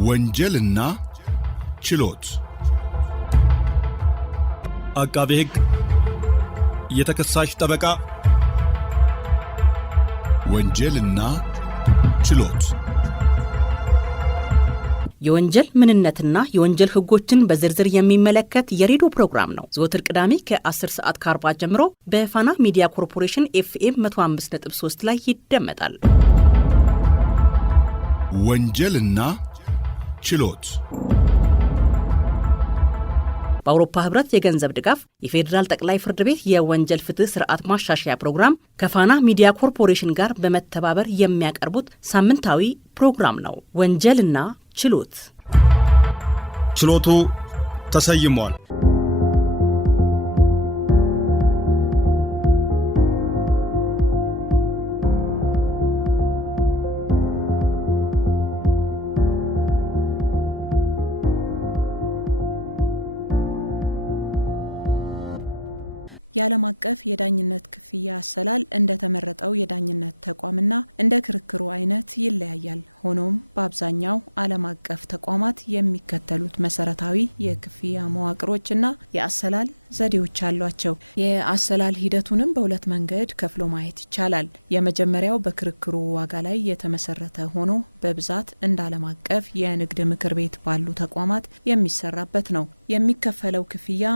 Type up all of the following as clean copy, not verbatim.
ወንጀልና ችሎት አቃቤ ሕግ የተከሳሽ ጠበቃ ወንጀልና ችሎት የወንጀል ምንነትና የወንጀል ህጎችን በዝርዝር የሚመለከት የሬዲዮ ፕሮግራም ነው። ዘወትር ቅዳሜ ከ10 ሰዓት ከ40 ጀምሮ በፋና ሚዲያ ኮርፖሬሽን FM 105.3 ላይ ይደመጣል። ወንጀልና ችሎት በአውሮፓ ህብረት የገንዘብ ድጋፍ የፌዴራል ጠቅላይ ፍርድ ቤት የወንጀል ፍትህ ስርዓት ማሻሻያ ፕሮግራም ከፋና ሚዲያ ኮርፖሬሽን ጋር በመተባበር የሚያቀርቡት ሳምንታዊ ፕሮግራም ነው። ወንጀልና ችሎት። ችሎቱ ተሰይሟል። የዓለም አቀፍ የዳኝነት ክፍያ አሰላል እንደተመረጠው የዳኝነት ተቋምና እንደ ክርክሩ አይነት ይለያያል። ሆኖም በአብዛኛው ዓለም አቀፍ ተቋማት የሚከተሉት መሰረታዊ የክፍያ መዋቅሮችና የአሰላል ዘዴዎች አሏቸው። የአሰላል ሂደቱንም በሁለት መንገድ ከፍሎ ማየት ይቻላል። የመጀመሪያው በክርክሩ ዋጋ ላይ የተመሰረተ ሆኖ በብዛት እንደ ዓለም አቀፍ የንግድ ምክር ቤት ባሉ ተቋማት የሚሰራበት ነው። የሚከፈለው ክፍያ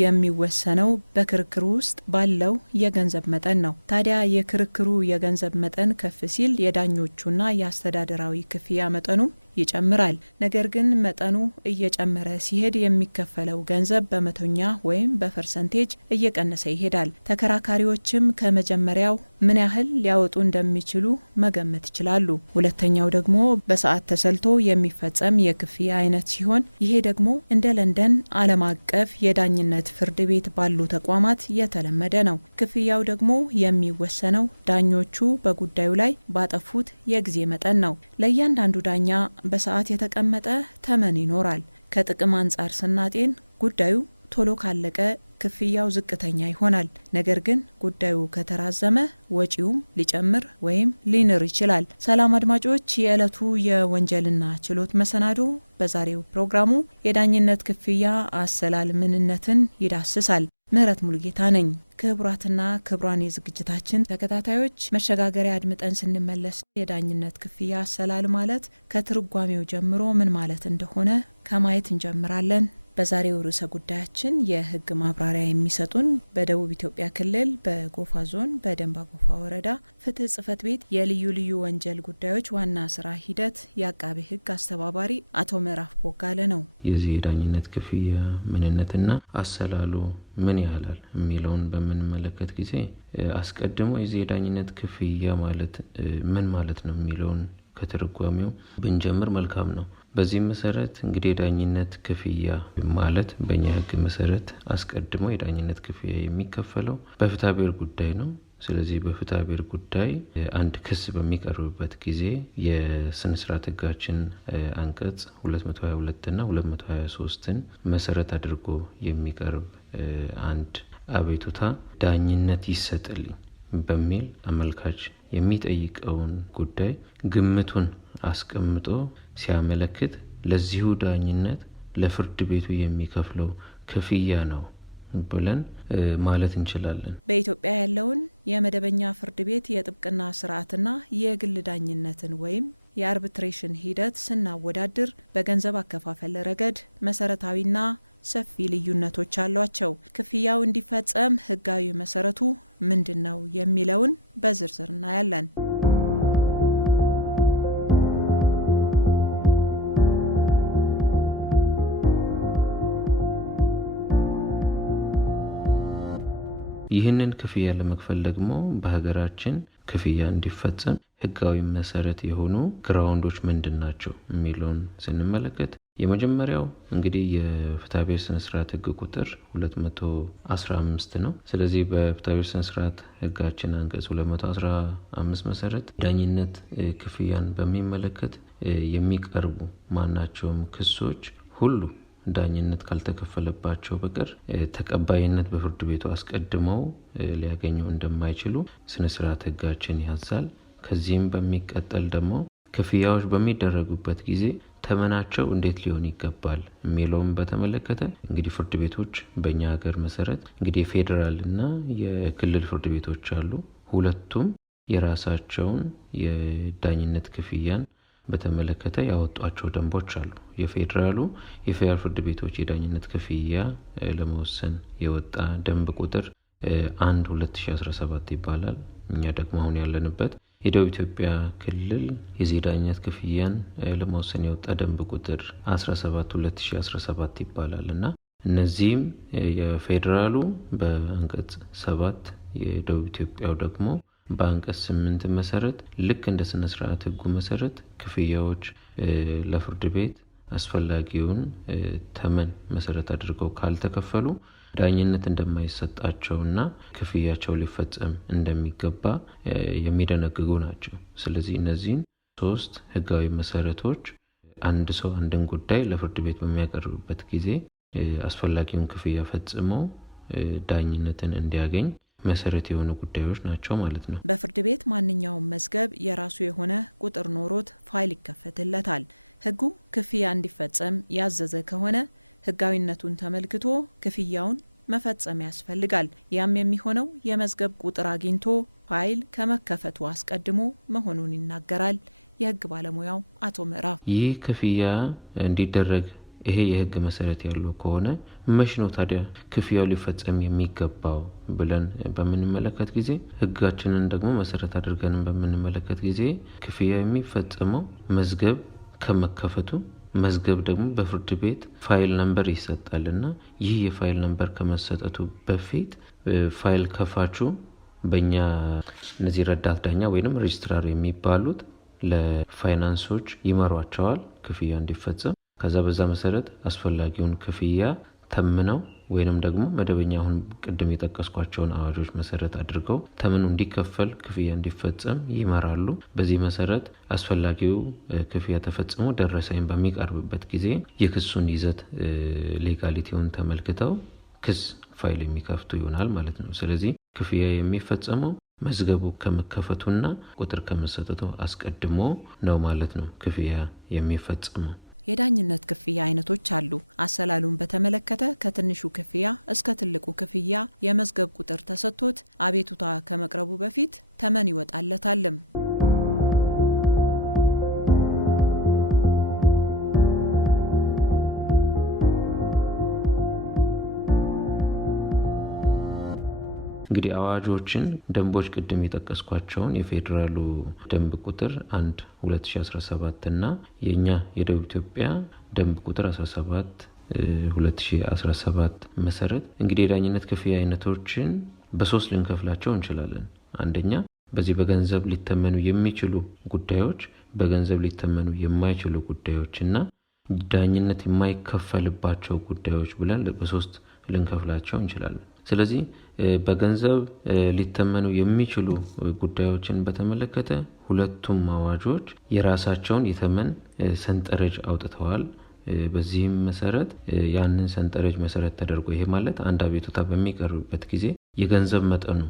የሚወሰነው በክርክሩ ውስጥ ባለው የገንዘብ መጠን ነው። ታዲያ የክርክሩ የገንዘብ መጠን ከፍ ሲል የዳኞቹና የአስተዳደራዊ ክፍያ መጠኑ ይጨምራል። ነገር ግን መጠኑ እየጨመረ ሲሄድ የሚከፈለው ገንዘብ በመቶኛ ወይም በፐርሰንቴጅ እየቀነሰ ይሄዳል። ተከራካሪዎችም ከመጀመሪያው ምን ያህል ሊያወጡ እንደሚችሉ መገመት ይችላሉ። ሁለተኛው ደግሞ በሰዓት ተሰልቶ የሚፈጸም የክፍያ አይነት ሲሆን ይሄ ደግሞ እንደ ለንደን ዓለም አቀፍ የዳኝነት ፍርድ ቤት ባሉ ተቋማት የተለመደ ነው። ክፍያው ደግሞ የሚወሰነው ዳኞቹ በጉዳዩ ላይ ባጠፉት የጊዜ መጠን ነው። ለእያንዳንዱ ዳኛ በሰዓት የተቀመጠ ተመን ይኖራል። ከጥቅም አንጻር ስናጤን ጉዳዩ ቶሎ ካለቀ ክፍያው ዝቅተኛ ይሆናል። ነገር ግን ጉዳዩ ከተራዘመ ወጪውም ሊጨምር ወይም ሊንር ይችላል። ሰላም አድማጮች፣ የዕለቱ የወንጀልና ችሎት መሰናዶ በዛሬው ፕሮግራሙ የዳኝነት ክፍያ አሰላል ምንነትን ይዳስሳል። ምህረት ሙሉጌታ ነኝ። ክቡራትና ክቡራን የዝግጅታችን ተከታታዮች መሸጋገሪያ አድምጠን ስንመለስ የዳኝነት ክፍያ አሰላል ማለት ከትርጓሜው ጀምሮ ምን ማለት እንደሆነ ከማየት እንጀምራለን። በዛሬው ርዕሰ ጉዳያችን የህግ ማብራሪያ የሚሰጡን በደቡብ ኢትዮጵያ ክልል በጎፋ ዞን በደንባ ጎፋ ወረዳ ፍትህ ጽህፈት ቤት የልዩ ልዩ ወንጀል ጉዳዮች ዋና ስራ ሂደት የአቃቤ ህግ አስተባባሪ አቶ ምዕራፍ ቦጋለ ነው። የዚህ የዳኝነት ክፍያ ምንነትና አሰላሉ ምን ያህላል የሚለውን በምንመለከት ጊዜ አስቀድሞ የዚህ የዳኝነት ክፍያ ማለት ምን ማለት ነው የሚለውን ከትርጓሜው ብንጀምር መልካም ነው። በዚህ መሰረት እንግዲህ የዳኝነት ክፍያ ማለት በእኛ ህግ መሰረት አስቀድሞ የዳኝነት ክፍያ የሚከፈለው በፍትሐብሔር ጉዳይ ነው። ስለዚህ በፍትሐብሔር ጉዳይ አንድ ክስ በሚቀርብበት ጊዜ የስነ ስርዓት ህጋችን አንቀጽ 222 እና 223ን መሰረት አድርጎ የሚቀርብ አንድ አቤቱታ ዳኝነት ይሰጥልኝ በሚል አመልካች የሚጠይቀውን ጉዳይ ግምቱን አስቀምጦ ሲያመለክት ለዚሁ ዳኝነት ለፍርድ ቤቱ የሚከፍለው ክፍያ ነው ብለን ማለት እንችላለን። በኢትዮጵያ ያለውን የመደበኛ ፍርድ ቤት የጥብቅና ስርዓትና የግል ዳኝነትን ወይም የአርቢትሬሽን ሂደት ስናወዳድር በገንዘብ አከፋፈል ረገድ መሰረታዊና ሰፊ ልዩነቶች አሏቸው። ክፍያው እንዲፈጸም ህጋዊ መሰረቱ ምንድነው የሚለውን በዝርዝር እናያለን። ይህንን ክፍያ ለመክፈል ደግሞ በሀገራችን ክፍያ እንዲፈጸም ህጋዊ መሰረት የሆኑ ግራውንዶች ምንድናቸው የሚለውን ስንመለከት የመጀመሪያው እንግዲህ የፍትሐብሔር ስነ ስርዓት ህግ ቁጥር 215 ነው። ስለዚህ በፍትሐብሔር ስነ ስርዓት ህጋችን አንቀጽ 215 መሰረት ዳኝነት ክፍያን በሚመለከት የሚቀርቡ ማናቸውም ክሶች ሁሉ ዳኝነት ካልተከፈለባቸው በቀር ተቀባይነት በፍርድ ቤቱ አስቀድመው ሊያገኙ እንደማይችሉ ስነ ስርዓት ህጋችን ያዛል። ከዚህም በሚቀጠል ደግሞ ክፍያዎች በሚደረጉበት ጊዜ ተመናቸው እንዴት ሊሆን ይገባል የሚለውን በተመለከተ እንግዲህ ፍርድ ቤቶች በእኛ ሀገር መሰረት እንግዲህ የፌዴራል እና የክልል ፍርድ ቤቶች አሉ። ሁለቱም የራሳቸውን የዳኝነት ክፍያን በተመለከተ ያወጧቸው ደንቦች አሉ። የፌዴራል ፍርድ ቤቶች የዳኝነት ክፍያ ለመወሰን የወጣ ደንብ ቁጥር 1/2017 ይባላል። እኛ ደግሞ አሁን ያለንበት የደቡብ ኢትዮጵያ ክልል የዚህ ዳኝነት ክፍያን ለመወሰን የወጣ ደንብ ቁጥር 17/2017 ይባላል እና እነዚህም የፌዴራሉ በአንቀጽ 7 የደቡብ ኢትዮጵያው ደግሞ በአንቀጽ 8 መሰረት ልክ እንደ ስነ ስርዓት ህጉ መሰረት ክፍያዎች ለፍርድ ቤት አስፈላጊውን ተመን መሰረት አድርገው ካልተከፈሉ ዳኝነት እንደማይሰጣቸውና ክፍያቸው ሊፈጸም እንደሚገባ የሚደነግጉ ናቸው። ስለዚህ እነዚህን 3 ህጋዊ መሰረቶች አንድ ሰው አንድን ጉዳይ ለፍርድ ቤት በሚያቀርብበት ጊዜ አስፈላጊውን ክፍያ ፈጽሞ ዳኝነትን እንዲያገኝ መሰረት የሆኑ ጉዳዮች ናቸው ማለት ነው። በፍርድ ቤት ማንኛውም መዝገብ የራሱ የሆነ ቁጥር ኖሮት ፋይል ይከፈትለታል። ህጉ ክፍያ እንዲፈጸም ያዘዘ ከሆነ ህጋዊነቱን ተመልክቶ ክፍያውን መፈጸም ያስፈልጋል። ያም የሚሆነው የመዝገብ ቁጥር አግኝቶ ፋይል ከመከፈቱ አስቀድሞ መሆኑን ይናገራል የህግ ባለሙያው አቶ ምዕራፍ። ይህ ክፍያ እንዲደረግ ይሄ የህግ መሰረት ያለው ከሆነ መች ነው ታዲያ ክፍያው ሊፈጸም የሚገባው ብለን በምንመለከት ጊዜ ህጋችንን ደግሞ መሰረት አድርገን በምንመለከት ጊዜ ክፍያ የሚፈጸመው መዝገብ ከመከፈቱ መዝገብ ደግሞ በፍርድ ቤት ፋይል ነምበር ይሰጣልና ይህ የፋይል ነምበር ከመሰጠቱ በፊት ፋይል ከፋቹ በእኛ እነዚህ ረዳት ዳኛ ወይንም ሬጅስትራር የሚባሉት ለፋይናንሶች ይመሯቸዋል ክፍያ እንዲፈጸም። ከዛ በዛ መሰረት አስፈላጊውን ክፍያ ተምነው ወይንም ደግሞ መደበኛ አሁን ቅድም የጠቀስኳቸውን አዋጆች መሰረት አድርገው ተምኑ እንዲከፈል ክፍያ እንዲፈጸም ይመራሉ። በዚህ መሰረት አስፈላጊው ክፍያ ተፈጽሞ ደረሰኝ በሚቀርብበት ጊዜ የክሱን ይዘት ሌጋሊቲውን ተመልክተው ክስ ፋይል የሚከፍቱ ይሆናል ማለት ነው። ስለዚህ ክፍያ የሚፈጸመው መዝገቡ ከመከፈቱና ቁጥር ከመሰጠቱ አስቀድሞ ነው ማለት ነው ክፍያ የሚፈጸመው። የዳኝነት ክፍያ አይነቶች አሉ። አሰላሉን በተመለከተ ከትንሹ ክፍያ እስከ ትልቁ ክፍያ የመዝገብ ቁጥር ተሰጥቶት አቤቱታ ከመቅረቡ በፊት ተመን ይወጣለታልም። እንግዲህ አዋጆችን ደንቦች ቅድም የጠቀስኳቸውን የፌዴራሉ ደንብ ቁጥር 1/2017 እና የኛ የደቡብ ኢትዮጵያ ደንብ ቁጥር 17/2017 መሰረት እንግዲህ የዳኝነት ክፍያ አይነቶችን በ3 ልንከፍላቸው እንችላለን። አንደኛ በዚህ በገንዘብ ሊተመኑ የሚችሉ ጉዳዮች፣ በገንዘብ ሊተመኑ የማይችሉ ጉዳዮችና ዳኝነት የማይከፈልባቸው ጉዳዮች ብለን በ3 ልንከፍላቸው እንችላለን። ስለዚህ በገንዘብ ሊተመኑ የሚችሉ ጉዳዮችን በተመለከተ ሁለቱም አዋጆች የራሳቸውን የተመን ሰንጠረዥ አውጥተዋል። በዚህም መሰረት ያንን ሰንጠረዥ መሰረት ተደርጎ ይሄ ማለት አንድ አቤቱታ በሚቀርብበት ጊዜ የገንዘብ መጠኑ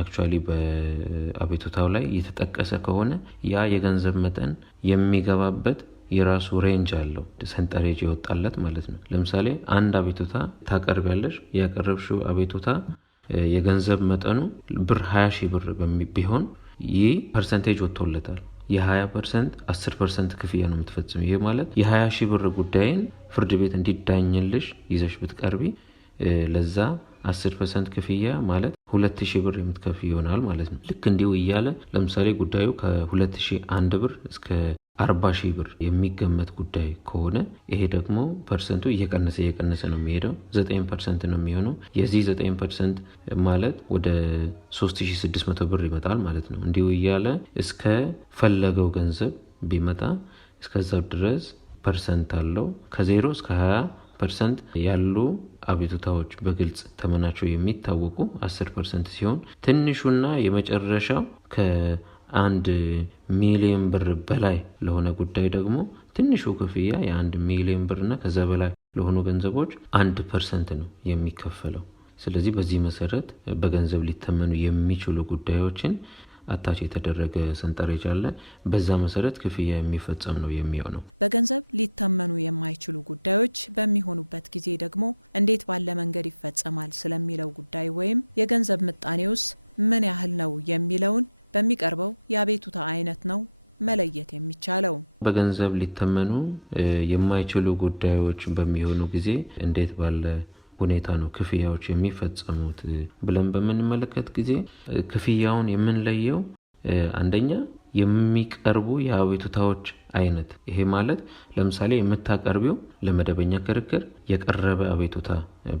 አክቹአሊ በአቤቱታው ላይ የተጠቀሰ ከሆነ ያ የገንዘብ መጠን የሚገባበት የራሱ ሬንጅ አለው፣ ሰንጠረዥ ይወጣለት ማለት ነው። ለምሳሌ አንድ አቤቱታ ታቀርቢያለሽ። ያቀረብሽው አቤቱታ የገንዘብ መጠኑ ብር 20,000 ብር ቢሆን ይህ ፐርሰንቴጅ ወጥቶለታል። የ20% 10% ክፍያ ነው የምትፈጽመው። ይሄ ማለት የ20,000 ብር ጉዳይን ፍርድ ቤት እንዲዳኝልሽ ይዘሽ ብትቀርቢ ለዛ 10% ክፍያ ማለት 2,000 ብር የምትከፍይ ይሆናል ማለት ነው። ልክ እንዲሁ እያለ ለምሳሌ ጉዳዩ ከ2,001 ብር እስከ 40,000 ብር የሚገመት ጉዳይ ከሆነ ይሄ ደግሞ ፐርሰንቱ እየቀነሰ ነው የሚሄደው። 9% ነው የሚሆነው። የዚህ 9% ማለት ወደ 3,600 ብር ይመጣል ማለት ነው። እንዲሁ እያለ እስከ ፈለገው ገንዘብ ቢመጣ እስከዛው ድረስ ፐርሰንት አለው። ከ0 እስከ 20% ያሉ አቤቱታዎች በግልጽ ተመናቸው የሚታወቁ 10% ሲሆን ትንሹና የመጨረሻው ከ1 ሚሊዮን ብር በላይ ለሆነ ጉዳይ ደግሞ ትንሹ ክፍያ የ1 ሚሊዮን ብርና ከዛ በላይ ለሆኑ ገንዘቦች 1% ነው የሚከፈለው። ስለዚህ በዚህ መሰረት በገንዘብ ሊተመኑ የሚችሉ ጉዳዮችን አታች የተደረገ ሰንጠረዥ አለ። በዛ መሰረት ክፍያ የሚፈጸም ነው የሚሆነው። በገንዘብ ሊተመኑ የማይችሉ ጉዳዮች በሚሆኑበት ጊዜ ደግሞ እንዴት ባለ መንገድ ይፈጸማል ስለሚለው ጉዳይ ወይም የገንዘብ ምጣኔውስ ምን ያህል ነው የሚለውን በሚቀርበው የአቤቱታ አይነት ነው መለየት የሚቻለው። በገንዘብ ሊተመኑ የማይችሉ ጉዳዮች በሚሆኑ ጊዜ እንዴት ባለ ሁኔታ ነው ክፍያዎች የሚፈጸሙት ብለን በምንመለከት ጊዜ ክፍያውን የምንለየው አንደኛ የሚቀርቡ የአቤቱታዎች አይነት። ይሄ ማለት ለምሳሌ የምታቀርቢው ለመደበኛ ክርክር የቀረበ አቤቱታ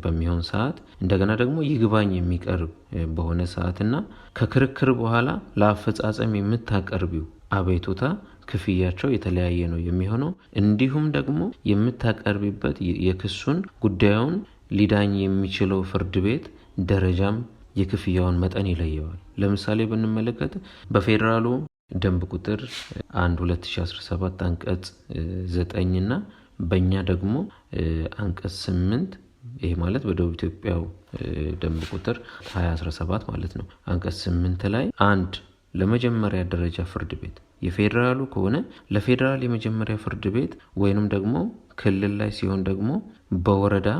በሚሆን ሰዓት፣ እንደገና ደግሞ ይግባኝ የሚቀርብ በሆነ ሰዓትና ከክርክር በኋላ ለአፈጻጸም የምታቀርቢው አቤቱታ ክፍያቸው የተለያየ ነው የሚሆነው። እንዲሁም ደግሞ የምታቀርቢበት የክሱን ጉዳዩን ሊዳኝ የሚችለው ፍርድ ቤት ደረጃም የክፍያውን መጠን ይለየዋል። ለምሳሌ ብንመለከት በፌዴራሉ ደንብ ቁጥር 1/2017 አንቀጽ 9 እና በእኛ ደግሞ አንቀጽ 8 ይሄ ማለት በደቡብ ኢትዮጵያው ደንብ ቁጥር 2017 ማለት ነው። አንቀጽ 8 ላይ አንድ ለመጀመሪያ ደረጃ ፍርድ ቤት የፌዴራሉ ከሆነ ለፌዴራል የመጀመሪያ ፍርድ ቤት ወይንም ደግሞ ክልል ላይ ሲሆን ደግሞ በወረዳ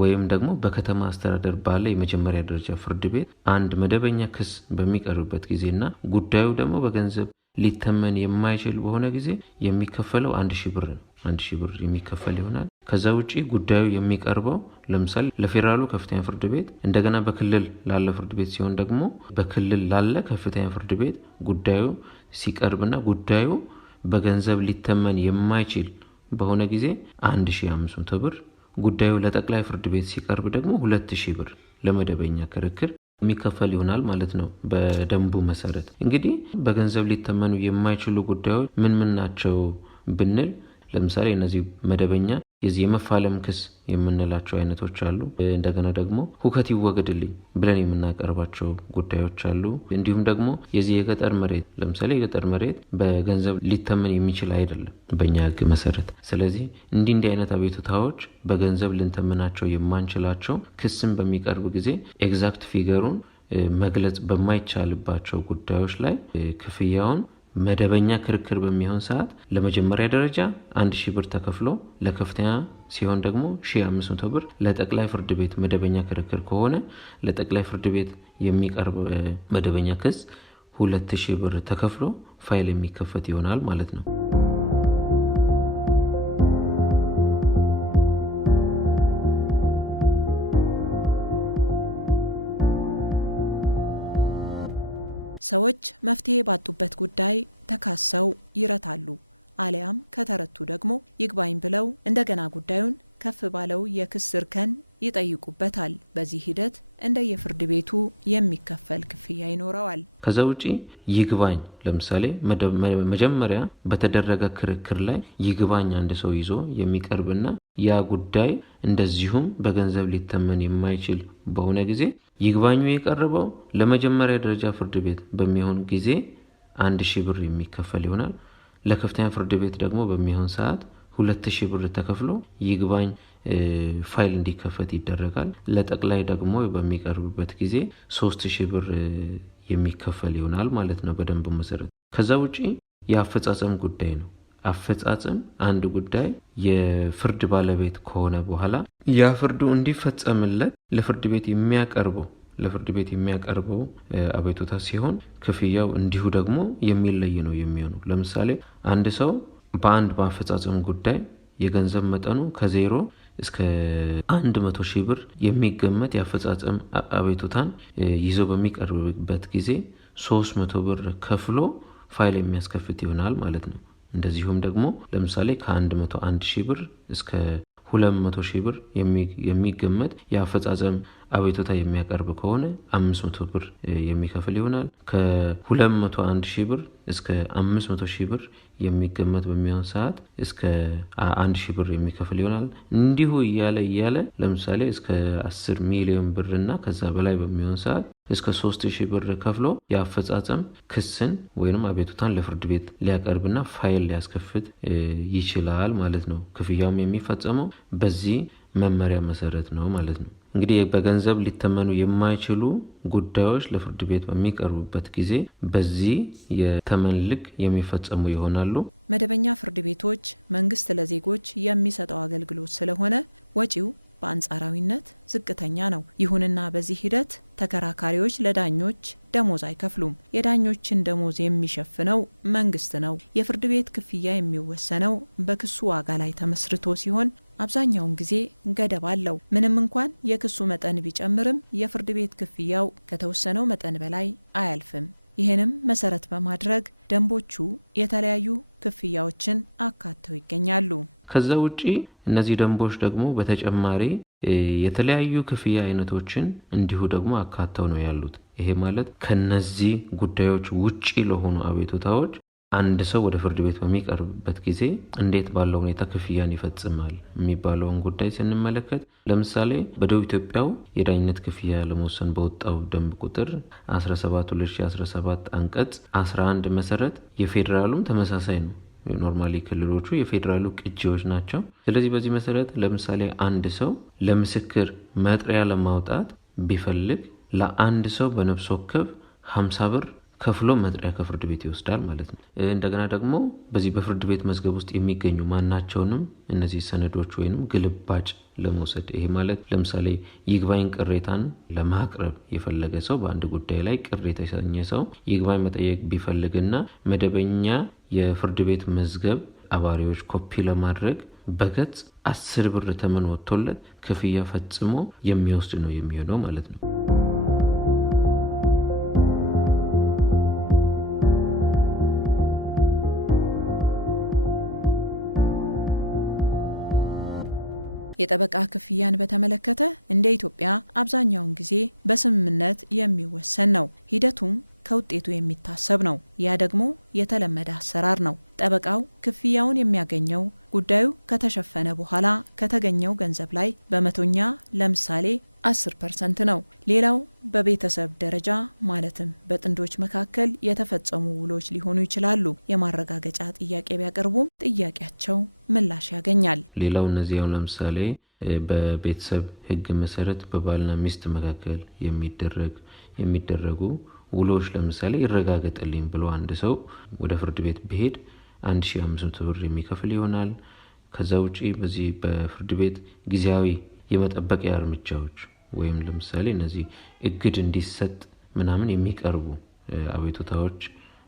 ወይም ደግሞ በከተማ አስተዳደር ባለ የመጀመሪያ ደረጃ ፍርድ ቤት አንድ መደበኛ ክስ በሚቀርብበት ጊዜና ጉዳዩ ደግሞ በገንዘብ ሊተመን የማይችል በሆነ ጊዜ የሚከፈለው 1000 ብር ነው። 1000 ብር የሚከፈል ይሆናል። ከዛ ውጪ ጉዳዩ የሚቀርበው ለምሳሌ ለፌዴራሉ ከፍተኛ ፍርድ ቤት እንደገና በክልል ላለ ፍርድ ቤት ሲሆን ደግሞ በክልል ላለ ከፍተኛ ፍርድ ቤት ጉዳዩ ሲቀርብና ጉዳዩ በገንዘብ ሊተመን የማይችል በሆነ ጊዜ 1500 ብር፣ ጉዳዩ ለጠቅላይ ፍርድ ቤት ሲቀርብ ደግሞ 2000 ብር ለመደበኛ ክርክር የሚከፈል ይሆናል ማለት ነው። በደንቡ መሰረት እንግዲህ በገንዘብ ሊተመኑ የማይችሉ ጉዳዮች ምን ናቸው ብንል ለምሳሌ እነዚህ መደበኛ የዚህ የመፋለም ክስ የምንላቸው አይነቶች አሉ። እንደገና ደግሞ ሁከት ይወገድልኝ ብለን የምናቀርባቸው ጉዳዮች አሉ። እንዲሁም ደግሞ የዚህ የገጠር መሬት ለምሳሌ የገጠር መሬት በገንዘብ ሊተመን የሚችል አይደለም በእኛ ሕግ መሰረት። ስለዚህ እንዲህ አይነት አቤቱታዎች በገንዘብ ልንተምናቸው የማንችላቸው ክስም በሚቀርብ ጊዜ ኤግዛክት ፊገሩን መግለጽ በማይቻልባቸው ጉዳዮች ላይ ክፍያውን መደበኛ ክርክር በሚሆን ሰዓት ለመጀመሪያ ደረጃ 1000 ብር ተከፍሎ ለከፍተኛ ሲሆን ደግሞ 1500 ብር፣ ለጠቅላይ ፍርድ ቤት መደበኛ ክርክር ከሆነ ለጠቅላይ ፍርድ ቤት የሚቀርብ መደበኛ ክስ 2000 ብር ተከፍሎ ፋይል የሚከፈት ይሆናል ማለት ነው። ሰዎች መፍትሄ ባጡበት ጉዳይ ተካሰው ይረታሉ። አሊያም ከተረቱ ደግሞ ይግባኝ ብለው እንደገና ጉዳዩን ከፍ ባለው የክስ እርከን ይጠይቁበታል። በዚህ ሂደት እንደየፍርድ ቤቱ የሚከፈል ክፍያ ይኖረዋል። ከዛ ውጪ ይግባኝ ለምሳሌ መጀመሪያ በተደረገ ክርክር ላይ ይግባኝ አንድ ሰው ይዞ የሚቀርብና ያ ጉዳይ እንደዚሁም በገንዘብ ሊተመን የማይችል በሆነ ጊዜ ይግባኙ የቀረበው ለመጀመሪያ ደረጃ ፍርድ ቤት በሚሆን ጊዜ 1000 ብር የሚከፈል ይሆናል። ለከፍተኛ ፍርድ ቤት ደግሞ በሚሆን ሰዓት 2000 ብር ተከፍሎ ይግባኝ ፋይል እንዲከፈት ይደረጋል። ለጠቅላይ ደግሞ በሚቀርብበት ጊዜ 3000 ብር የሚከፈል ይሆናል ማለት ነው በደንቡ መሰረት። ከዛ ውጪ የአፈጻጸም ጉዳይ ነው። አፈጻጸም አንድ ጉዳይ የፍርድ ባለቤት ከሆነ በኋላ ያ ፍርዱ እንዲፈጸምለት ለፍርድ ቤት የሚያቀርበው አቤቱታ ሲሆን ክፍያው እንዲሁ ደግሞ የሚለይ ነው የሚሆነው። ለምሳሌ አንድ ሰው በአንድ በአፈጻጸም ጉዳይ የገንዘብ መጠኑ ከ0 እስከ 100,000 ብር የሚገመት የአፈጻጸም አቤቱታን ይዞ በሚቀርብበት ጊዜ 300 ብር ከፍሎ ፋይል የሚያስከፍት ይሆናል ማለት ነው። እንደዚሁም ደግሞ ለምሳሌ ከ101,000 ብር እስከ 200,000 ብር የሚገመት የአፈጻጸም አቤቱታ የሚያቀርብ ከሆነ 500 ብር የሚከፍል ይሆናል። ከ201,000 ብር እስከ 500,000 ብር የሚገመት በሚሆን ሰዓት እስከ 1,000 ብር የሚከፍል ይሆናል። እንዲሁ እያለ ለምሳሌ እስከ 10 ሚሊዮን ብር እና ከዛ በላይ በሚሆን ሰዓት እስከ 3,000 ብር ከፍሎ የአፈጻጸም ክስን ወይንም አቤቱታን ለፍርድ ቤት ሊያቀርብና ፋይል ሊያስከፍት ይችላል ማለት ነው። ክፍያውም የሚፈጸመው በዚህ መመሪያ መሰረት ነው ማለት ነው። እንግዲህ በገንዘብ ሊተመኑ የማይችሉ ጉዳዮች ለፍርድ ቤት በሚቀርቡበት ጊዜ በዚህ የተመን ልክ የሚፈጸሙ ይሆናሉ። መደበኛ ፍርድ ቤቶች መንግስት ለዜጎች የሚሰጠው አገልግሎት ስለሆነ ወጪው በአንጻራዊነት ዝቅተኛ ነው። ይሁንና በዚህ ሂደት ተከራካሪዎች ለዳኞች ደሞዝ አይከፍሉም። የዳኞችን ደሞዝ የሚሸፍነው መንግስት ነው። የፍርድ ቤት ክፍያ የሚወሰነው በክሱ ዋጋ ላይ ተመስርቶ ሲሆን አብዛኛውን ጊዜ ገደብ አለው። ምንም እንኳን የክሱ መጠን ቢጨምርም የፍርድ ቤት ክፍያው ከተወሰነው መጠን በላይ አያልፍም። ይህንም መሰረት በማድረግ ደንቦቹ የተለያዩ ክፍያዎችን አካተው ይገኛሉ። ከዛ ውጪ እነዚህ ደንቦች ደግሞ በተጨማሪ የተለያዩ ክፍያ አይነቶችን እንዲሁ ደግሞ አካተው ነው ያሉት። ይሄ ማለት ከነዚህ ጉዳዮች ውጪ ለሆኑ አቤቱታዎች አንድ ሰው ወደ ፍርድ ቤት በሚቀርብበት ጊዜ እንዴት ባለው ሁኔታ ክፍያን ይፈጽማል የሚባለውን ጉዳይ ስንመለከት ለምሳሌ በደቡብ ኢትዮጵያው የዳኝነት ክፍያ ለመወሰን በወጣው ደንብ ቁጥር 17/2017 አንቀጽ 11 መሰረት የፌዴራሉም ተመሳሳይ ነው። ኖርማሊ ክልሎቹ የፌዴራሉ ቅጂዎች ናቸው። ስለዚህ በዚህ መሰረት ለምሳሌ አንድ ሰው ለምስክር መጥሪያ ለማውጣት ቢፈልግ ለአንድ ሰው በነፍስ ወከፍ 50 ብር ከፍሎ መጥሪያ ከፍርድ ቤት ይወስዳል ማለት ነው። እንደገና ደግሞ በዚህ በፍርድ ቤት መዝገብ ውስጥ የሚገኙ ማናቸውንም እነዚህ ሰነዶች ወይንም ግልባጭ ለመውሰድ ይሄ ማለት ለምሳሌ ይግባኝ ቅሬታን ለማቅረብ የፈለገ ሰው በአንድ ጉዳይ ላይ ቅሬታ የተሰኘ ሰው ይግባኝ መጠየቅ ቢፈልግና መደበኛ የፍርድ ቤት መዝገብ አባሪዎች ኮፒ ለማድረግ በገጽ 10 ብር ተመን ወጥቶለት ክፍያ ፈጽሞ የሚወስድ ነው የሚሆነው ማለት ነው። የጠበቃ ክፍያን በተመለከተ እንደ ኢትዮጵያ አብዛኛውን ጊዜ በስምምነት የሚወሰን ነው። ሂደቱም ከውጤቱ የሚታሰብ ነው። ያ ደግሞ የተለመደ አሰራር ነው። ጠበቃው ክፍያውን የሚያገኘው ጉዳዩ ከተሸፈነ በኋላ ከተገኘው ገንዘብ ላይ በመቶኛ ለምሳሌ 10% ነው። ሌላው በቤተሰብ ደረጃ ማለትም በጥንዶች መካከል የተፈጸሙ ውሎች ሊሆኑ ይችላሉ። የማረጋገጫ ጥያቄ ቢያቀርቡም ጥያቄያቸው ምላሽ ያገኛል። ሌላው እነዚያው ለምሳሌ በቤተሰብ ሕግ መሰረት በባልና ሚስት መካከል የሚደረጉ ውሎች ለምሳሌ ይረጋገጥልኝ ብሎ አንድ ሰው ወደ ፍርድ ቤት ቢሄድ 1500 ብር የሚከፍል ይሆናል። ከዛ ውጪ በዚህ በፍርድ ቤት ጊዜያዊ የመጠበቂያ እርምጃዎች ወይም ለምሳሌ እነዚህ እግድ እንዲሰጥ ምናምን የሚቀርቡ አቤቱታዎች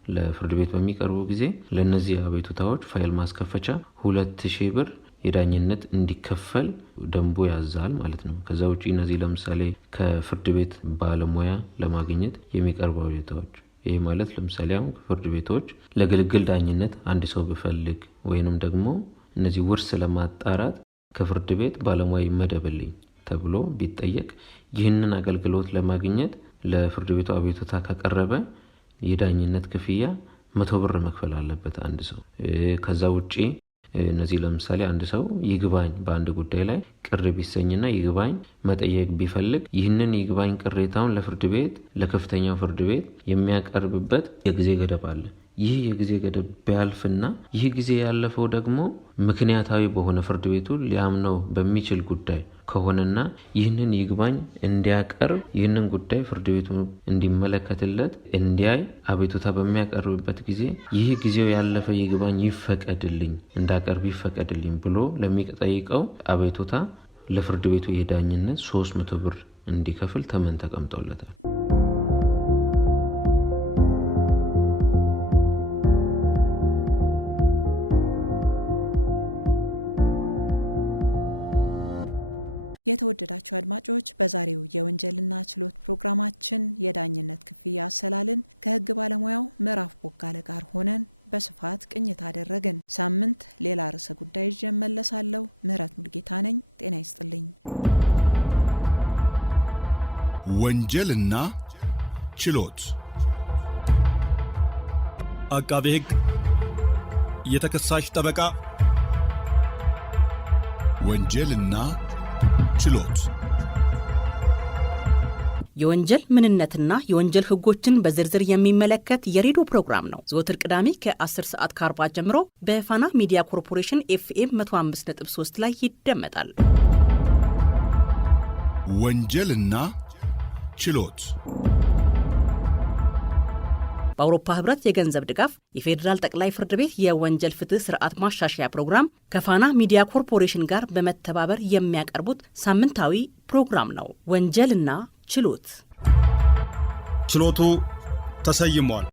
ለፍርድ ቤት በሚቀርቡ ጊዜ ለነዚህ አቤቱታዎች ፋይል ማስከፈቻ 2000 ብር የዳኝነት እንዲከፈል ደንቡ ያዛል ማለት ነው። ከዛ ውጪ እነዚህ ለምሳሌ ከፍርድ ቤት ባለሙያ ለማግኘት የሚቀርቡ አቤቱታዎች ይሄ ማለት ለምሳሌ አሁን ፍርድ ቤቶች ለግልግል ዳኝነት አንድ ሰው ቢፈልግ ወይንም ደግሞ እነዚህ ውርስ ለማጣራት ከፍርድ ቤት ባለሙያ ይመደብልኝ ተብሎ ቢጠየቅ ይህንን አገልግሎት ለማግኘት ለፍርድ ቤቱ አቤቱታ ካቀረበ የዳኝነት ክፍያ 100 ብር መክፈል አለበት አንድ ሰው። ከዛ ውጪ እነዚህ ለምሳሌ አንድ ሰው ይግባኝ በአንድ ጉዳይ ላይ ቅር ቢሰኝና ይግባኝ መጠየቅ ቢፈልግ ይህንን ይግባኝ ቅሬታውን ለፍርድ ቤት ለከፍተኛው ፍርድ ቤት የሚያቀርብበት የጊዜ ገደብ አለ። ይህ የጊዜ ገደብ ቢያልፍና ይህ ጊዜ ያለፈው ደግሞ ምክንያታዊ በሆነ ፍርድ ቤቱ ሊያምነው በሚችል ጉዳይ ከሆነና ይህንን ይግባኝ እንዲያቀርብ ይህንን ጉዳይ ፍርድ ቤቱ እንዲመለከትለት እንዲያይ አቤቱታ በሚያቀርብበት ጊዜ ይህ ጊዜው ያለፈ ይግባኝ ይፈቀድልኝ እንዳቀርብ ይፈቀድልኝ ብሎ ለሚጠይቀው አቤቱታ ለፍርድ ቤቱ የዳኝነት 300 ብር እንዲከፍል ተመን ተቀምጦለታል። የተወደዳችሁ አድማጮች በዛሬው የወንጀልና ችሎት ፕሮግራማችን የዳኝነት ክፍያ አሰላልን ከሕግ ባለሙያው ምዕራፍ ቦጋለ ጋር ሆነን በስፋት ቅኝት አደረግን። ሳምንት ሌላ ርዕሰ ጉዳይ ይዤ እመለሳለሁ። ምህረት ሙልጌታ ነኝ። ጤና ይስጥልኝ። ወንጀልና ችሎት አቃቤ ሕግ፣ የተከሳሽ ጠበቃ፣ ወንጀልና ችሎት የወንጀል ምንነትና የወንጀል ሕጎችን በዝርዝር የሚመለከት የሬዲዮ ፕሮግራም ነው። ዘወትር ቅዳሜ ከ10 ሰዓት ከ40 ጀምሮ በፋና ሚዲያ ኮርፖሬሽን FM 105.3 ላይ ይደመጣል። ወንጀልና ችሎት በአውሮፓ ህብረት የገንዘብ ድጋፍ የፌዴራል ጠቅላይ ፍርድ ቤት የወንጀል ፍትህ ስርዓት ማሻሻያ ፕሮግራም ከፋና ሚዲያ ኮርፖሬሽን ጋር በመተባበር የሚያቀርቡት ሳምንታዊ ፕሮግራም ነው። ወንጀልና ችሎት። ችሎቱ ተሰይሟል።